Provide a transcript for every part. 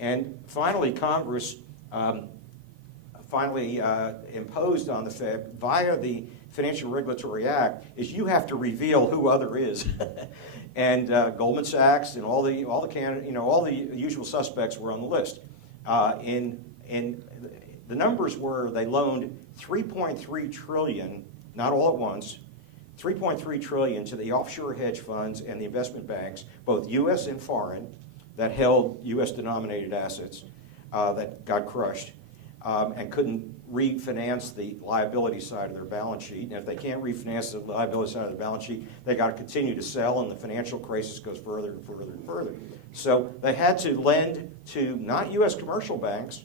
And finally, Congress imposed on the Fed via the Financial Regulatory Act is you have to reveal who other is. And Goldman Sachs and all the usual suspects were on the list. And the numbers were they loaned $3.3 trillion, not all at once, $3.3 trillion to the offshore hedge funds and the investment banks, both U.S. and foreign, that held U.S. denominated assets that got crushed and couldn't refinance the liability side of their balance sheet. And if they can't refinance the liability side of the balance sheet, they got to continue to sell, and the financial crisis goes further and further and further. So they had to lend to not U.S. commercial banks,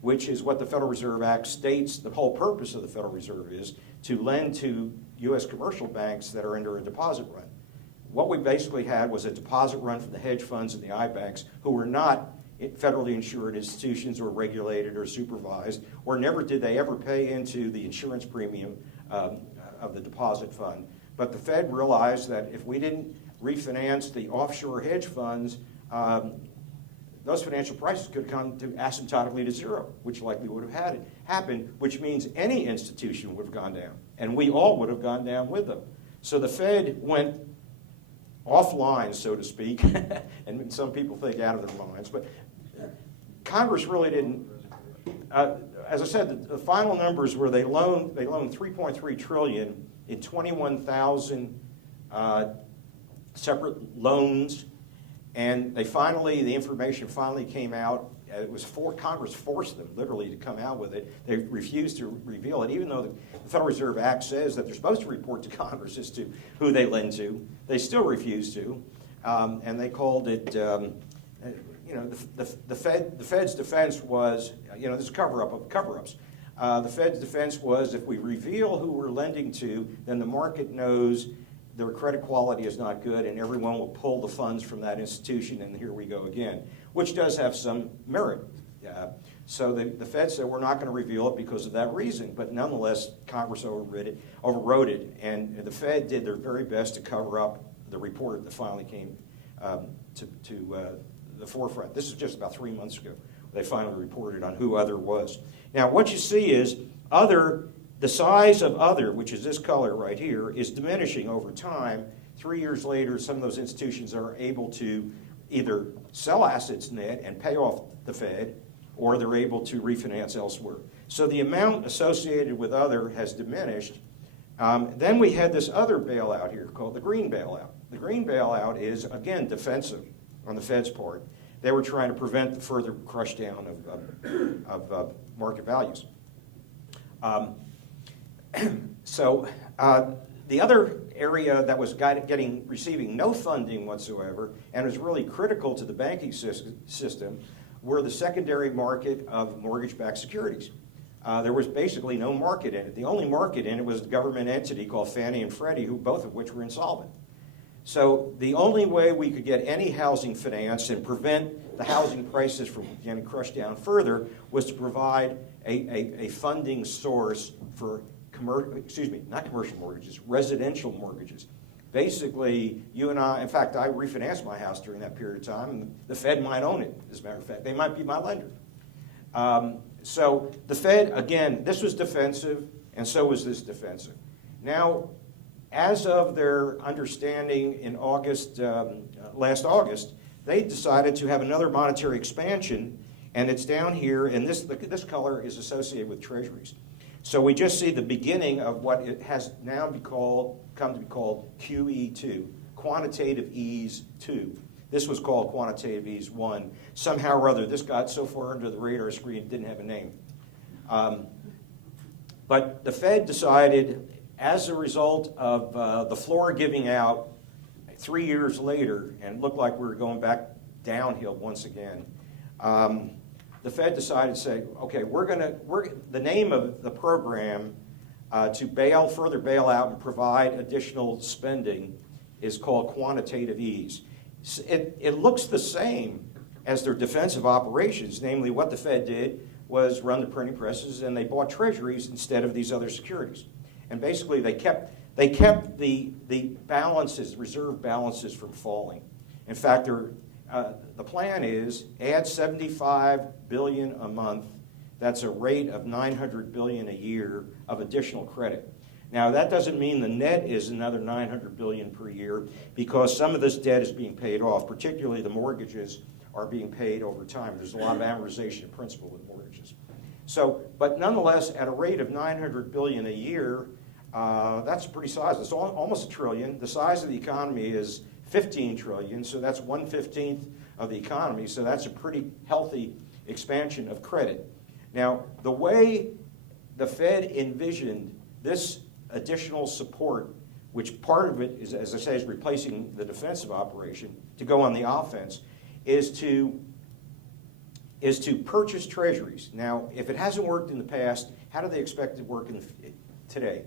which is what the Federal Reserve Act states the whole purpose of the Federal Reserve is, to lend to U.S. commercial banks that are under a deposit run. What we basically had was a deposit run from the hedge funds and the I-banks who were not federally insured institutions or regulated or supervised, or never did they ever pay into the insurance premium of the deposit fund. But the Fed realized that if we didn't refinance the offshore hedge funds, those financial prices could come to asymptotically to zero, which likely would have had it happen, which means any institution would have gone down, and we all would have gone down with them. So the Fed went offline, so to speak, and some people think out of their minds, but Congress really didn't. As I said, the final numbers were they loaned $3.3 trillion in 21,000 separate loans, and the information finally came out. It was Congress forced them literally to come out with it. They refused to reveal it, even though the Federal Reserve Act says that they're supposed to report to Congress as to who they lend to. They still refused to, and they called it. The Fed's defense was, this is cover-up of cover-ups. The Fed's defense was if we reveal who we're lending to, then the market knows their credit quality is not good, and everyone will pull the funds from that institution, and here we go again, which does have some merit. So the Fed said we're not going to reveal it because of that reason, but nonetheless, Congress overrode it, and the Fed did their very best to cover up the report that finally came to the forefront. This is just about 3 months ago. They finally reported on who other was. Now, what you see is the size of other, which is this color right here, is diminishing over time. 3 years later, some of those institutions are able to either sell assets net and pay off the Fed, or they're able to refinance elsewhere. So the amount associated with other has diminished. Then we had this other bailout here called the green bailout. The green bailout is, again, defensive on the Fed's part. They were trying to prevent the further crush down of market values. So the other area that was receiving no funding whatsoever and was really critical to the banking system were the secondary market of mortgage-backed securities. There was basically no market in it. The only market in it was a government entity called Fannie and Freddie, both of which were insolvent. So the only way we could get any housing finance and prevent the housing prices from getting crushed down further was to provide a funding source for not commercial mortgages, residential mortgages. Basically, you and I, in fact, I refinanced my house during that period of time, and the Fed might own it, as a matter of fact. They might be my lender. So the Fed, again, this was defensive, and so was this defensive. Now, as of their understanding in August, last August, they decided to have another monetary expansion, and it's down here, and this color is associated with treasuries. So we just see the beginning of what it has now come to be called QE2, Quantitative Ease 2. This was called Quantitative Ease 1. Somehow or other, this got so far under the radar screen it didn't have a name. But the Fed decided, as a result of the floor giving out 3 years later, and it looked like we were going back downhill once again, the Fed decided to say, okay, the name of the program to further bail out and provide additional spending is called quantitative ease. It looks the same as their defensive operations, namely what the Fed did was run the printing presses and they bought treasuries instead of these other securities. And basically they kept the balances, reserve balances from falling. In fact, the plan is add $75 billion a month. That's a rate of $900 billion a year of additional credit. Now, that doesn't mean the net is another $900 billion per year, because some of this debt is being paid off, particularly the mortgages are being paid over time. There's a lot of amortization of principal with mortgages. So, but nonetheless, at a rate of $900 billion a year, that's pretty sizable. It's almost $1 trillion. The size of the economy is $15 trillion, so that's 1/15 of the economy. So that's a pretty healthy expansion of credit. Now, the way the Fed envisioned this additional support, which part of it is, as I say, is replacing the defensive operation to go on the offense, is to purchase treasuries. Now, if it hasn't worked in the past, how do they expect it to work today?